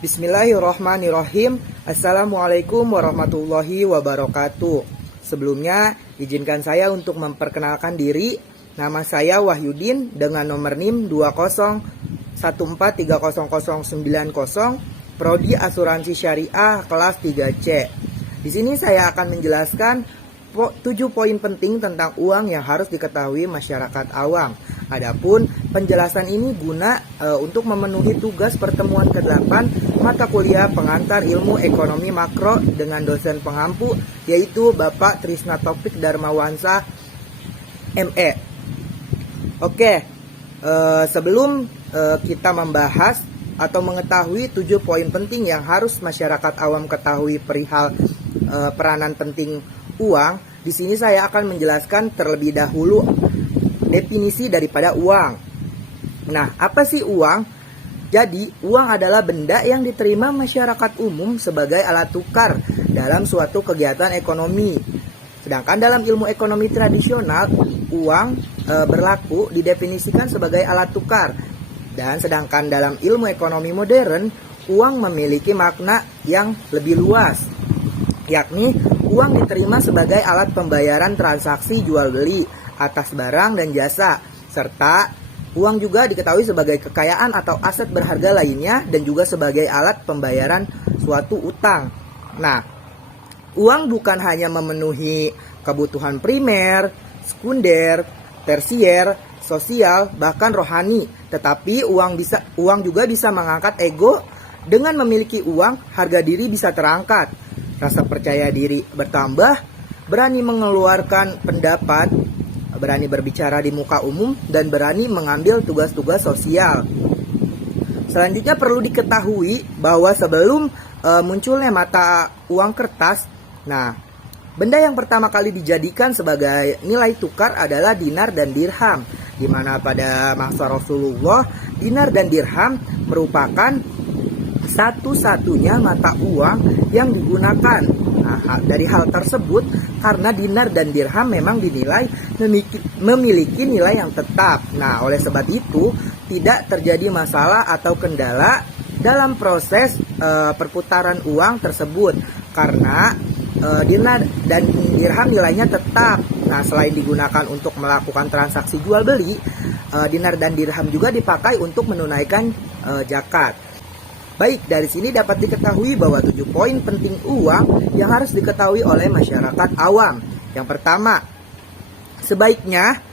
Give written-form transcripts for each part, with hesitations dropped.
Bismillahirrahmanirrahim. Assalamualaikum warahmatullahi wabarakatuh. Sebelumnya, izinkan saya untuk memperkenalkan diri. Nama saya Wahyudin dengan nomor NIM 201430090, Prodi Asuransi Syariah kelas 3C. Di sini saya akan menjelaskan 7 poin penting tentang uang yang harus diketahui masyarakat awam. Adapun penjelasan ini guna untuk memenuhi tugas pertemuan ke-8 mata kuliah pengantar ilmu ekonomi makro dengan dosen pengampu, yaitu Bapak Trisna Taufik Darmawansa ME. Oke, sebelum kita membahas atau mengetahui 7 poin penting yang harus masyarakat awam ketahui perihal peranan penting uang, di sini saya akan menjelaskan terlebih dahulu definisi daripada uang. Nah, apa sih uang? Jadi, uang adalah benda yang diterima masyarakat umum sebagai alat tukar dalam suatu kegiatan ekonomi. Sedangkan dalam ilmu ekonomi tradisional, uang berlaku didefinisikan sebagai alat tukar. Dan sedangkan dalam ilmu ekonomi modern, uang memiliki makna yang lebih luas, yakni uang diterima sebagai alat pembayaran transaksi jual beli atas barang dan jasa, serta uang juga diketahui sebagai kekayaan atau aset berharga lainnya dan juga sebagai alat pembayaran suatu utang. Nah, uang bukan hanya memenuhi kebutuhan primer, sekunder, tersier, sosial, bahkan rohani, tetapi uang juga bisa mengangkat ego. Dengan memiliki uang, harga diri bisa terangkat, rasa percaya diri bertambah, berani mengeluarkan pendapat, berani berbicara di muka umum, dan berani mengambil tugas-tugas sosial. Selanjutnya perlu diketahui bahwa sebelum munculnya mata uang kertas, benda yang pertama kali dijadikan sebagai nilai tukar adalah dinar dan dirham, di mana pada masa Rasulullah, dinar dan dirham merupakan satu-satunya mata uang yang digunakan. Dari hal tersebut, karena dinar dan dirham memang dinilai memiliki nilai yang tetap. Oleh sebab itu, tidak terjadi masalah atau kendala dalam proses perputaran uang tersebut, karena dinar dan dirham nilainya tetap. Selain digunakan untuk melakukan transaksi jual beli, dinar dan dirham juga dipakai untuk menunaikan zakat. Baik, dari sini dapat diketahui bahwa 7 poin penting uang yang harus diketahui oleh masyarakat awam. Yang pertama, sebaiknya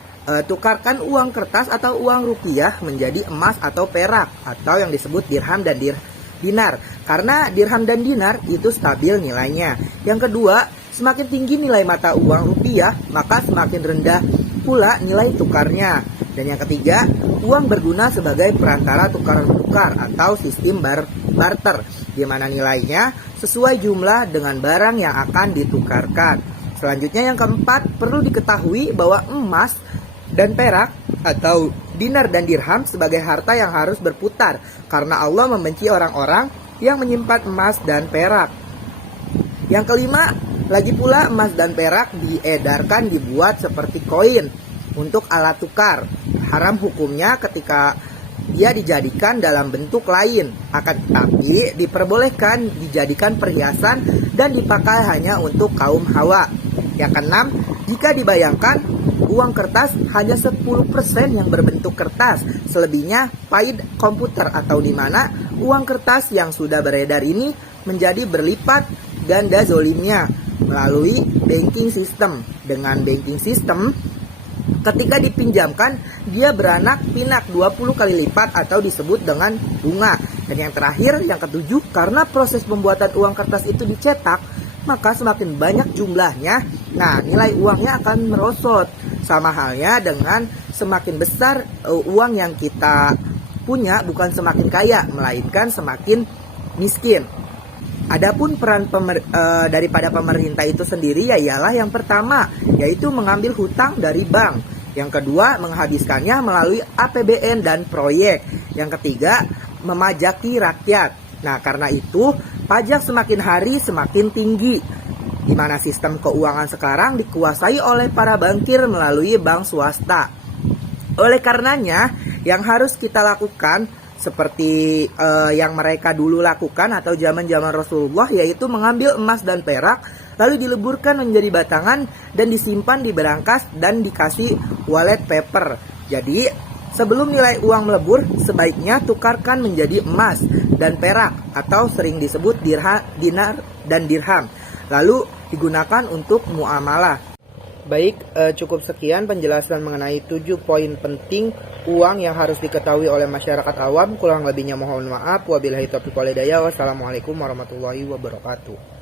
tukarkan uang kertas atau uang rupiah menjadi emas atau perak, atau yang disebut dirham dan dinar, karena dirham dan dinar itu stabil nilainya. Yang kedua, semakin tinggi nilai mata uang rupiah, maka semakin rendah pula nilai tukarnya. Dan yang ketiga, uang berguna sebagai perantara tukar-menukar atau sistem barter, di mana nilainya sesuai jumlah dengan barang yang akan ditukarkan. Selanjutnya yang keempat, perlu diketahui bahwa emas dan perak atau dinar dan dirham sebagai harta yang harus berputar, karena Allah membenci orang-orang yang menyimpan emas dan perak. Yang kelima, lagi pula emas dan perak diedarkan dibuat seperti koin untuk alat tukar. Haram hukumnya ketika dia dijadikan dalam bentuk lain, akan tetapi diperbolehkan dijadikan perhiasan dan dipakai hanya untuk kaum hawa. Yang keenam, jika dibayangkan uang kertas hanya 10% yang berbentuk kertas, selebihnya paid komputer, atau di mana uang kertas yang sudah beredar ini menjadi berlipat ganda zolimnya melalui banking system. Dengan banking system, ketika dipinjamkan, dia beranak pinak 20 kali lipat atau disebut dengan bunga. Dan yang terakhir, yang ketujuh, karena proses pembuatan uang kertas itu dicetak, maka semakin banyak jumlahnya, nilai uangnya akan merosot. Sama halnya dengan semakin besar uang yang kita punya, bukan semakin kaya, melainkan semakin miskin. Adapun peran daripada pemerintah itu sendiri ialah yang pertama, yaitu mengambil hutang dari bank. Yang kedua, menghabiskannya melalui APBN dan proyek. Yang ketiga, memajaki rakyat. Karena itu, pajak semakin hari semakin tinggi, di mana sistem keuangan sekarang dikuasai oleh para bankir melalui bank swasta. Oleh karenanya, yang harus kita lakukan seperti yang mereka dulu lakukan atau zaman-zaman Rasulullah, yaitu mengambil emas dan perak lalu dileburkan menjadi batangan dan disimpan di berangkas dan dikasih wallet paper. Jadi sebelum nilai uang melebur, sebaiknya tukarkan menjadi emas dan perak atau sering disebut dinar dan dirham, lalu digunakan untuk muamalah. Baik, cukup sekian penjelasan mengenai 7 poin penting uang yang harus diketahui oleh masyarakat awam. Kurang lebihnya mohon maaf. Wabillahi taufiq wal hidayah. Wassalamualaikum warahmatullahi wabarakatuh.